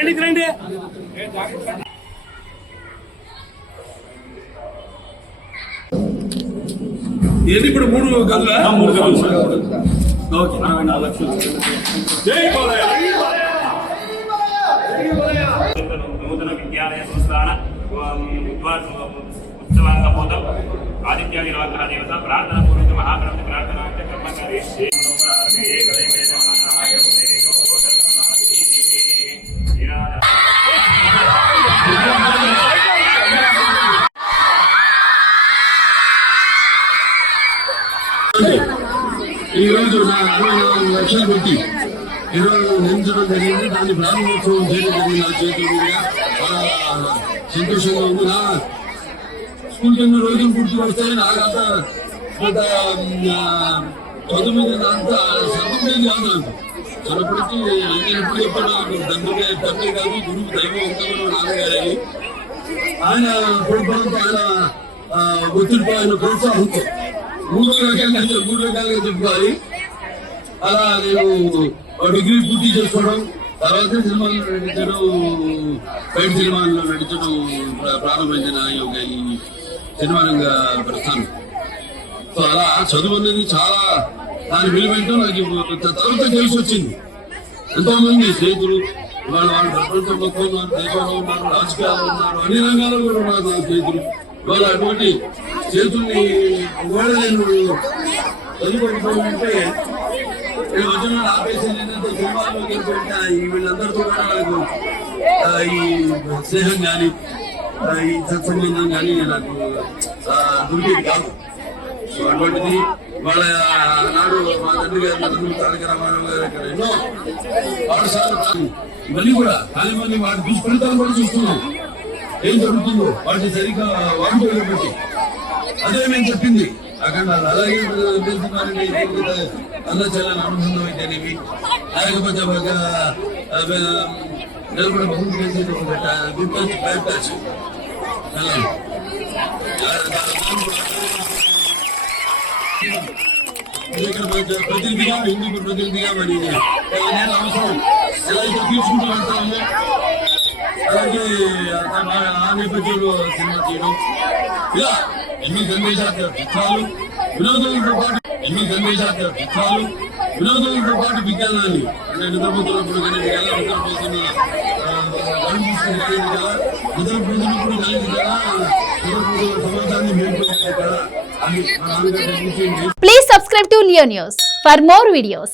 ఎన్నికలండి ఏది ఇప్పుడు 3 గదులా? 3 గదులు. ఓకే. 4 లక్షలు. జై బాలయ్య. నూతన విద్యాలయ సంస్థాన ఉత్సవాంగభూతం ఆదిత్యాది నవగ్రహ దేవత ప్రార్థన పూర్వక మహాప్రభు ప్రార్థన కర్మకారి ఈ రోజు నా 64 లక్షలు పెట్టి ఈరోజు నిలిచడం జరిగింది. దాన్ని ప్రారంభోత్సవం చేయడం జరిగింది. నా చేతుల మీదుగా చాలా సంతోషంగా ఉంది. నా స్కూల్ కింద రోజులు పూర్తి వస్తే నాకంత పెద్ద చదువు మీద అంత సంబంధం కాదు. నాకు చిన్నప్పటికీ నేను ఎప్పుడు చెప్పాను, నాకు తండ్రి కాదు గురువు దైవం ఉంటామని నాన్నగారు. ఆయన కొడుకులతో ఆయన ఒత్తిడితో ఆయన ప్రోత్సాహంతో 3 రకాలుగా చెప్పుకోవాలి. అలా నేను డిగ్రీ పూర్తి చేసుకోవడం, తర్వాత సినిమాల్లో నటించడం, బయట సినిమాల్లో నటించడం ప్రారంభించిన ఈ సినిమా రంగ ప్రస్థానం. సో అలా చదువు అనేది చాలా దాని విలువేంటో నాకు తర్వాత తెలిసి వచ్చింది. ఎంతో మంది స్నేహితులు వాళ్ళు ప్రపంచంలో ఉన్నారు, దేశంలో ఉన్నారు, రాజకీయాల్లో ఉన్నారు, అన్ని రంగాల్లో కూడా ఉన్నారు నా స్నేహితులు. ఇవాళ అటువంటి చేతుల్ని ఒకవేళ నేను చదువుకుంటే వచ్చిన ఆపేసి సినిమాల్లో గెలిపెట్టిన వీళ్ళందరితో కూడా నాకు ఈ స్నేహం కానీ ఈ సత్సంబంధం కానీ నాకు దొరికేది కాదు. సో అటువంటిది వాళ్ళ నాడు మా తండ్రి గారు తారక రామారావు గారు ఇక్కడ ఎన్నో పాఠశాలలు ఇవన్నీ కూడా కానీ మళ్ళీ వాటి దుష్ఫలితాలు కూడా చూస్తున్నాం. ఏం జరుగుతుందో వాటిని సరిగ్గా వాడుకోలేదు బట్టి అదే నేను చెప్పింది అక్కడ అలాగే అన్నచలని అనుబంధం అయితేనేవి లేకపోతే నిలబడి బహుమతి చేసేటువంటి బ్యాక్ టచ్ ప్రతినిధిగా హిందూ ప్రతినిధిగా మరి నేను అవసరం ఎలా అయితే తీసుకుంటూ వెళ్తామో అలాగే ఆ నేపథ్యంలో సినిమా చేయడం ఇలా ఎన్ని సందేశాలు చిత్రాలు వినోదంతో పాటు విజ్ఞానాన్ని అంటే నిద్రపోతున్నప్పుడు కానీ నిద్రపోతున్న నిద్రపోతున్నప్పుడు కలిగి కదా నిద్రపోతున్న సమాజాన్ని మేల్కొనే కదా అని. Please subscribe to Leo News for more videos.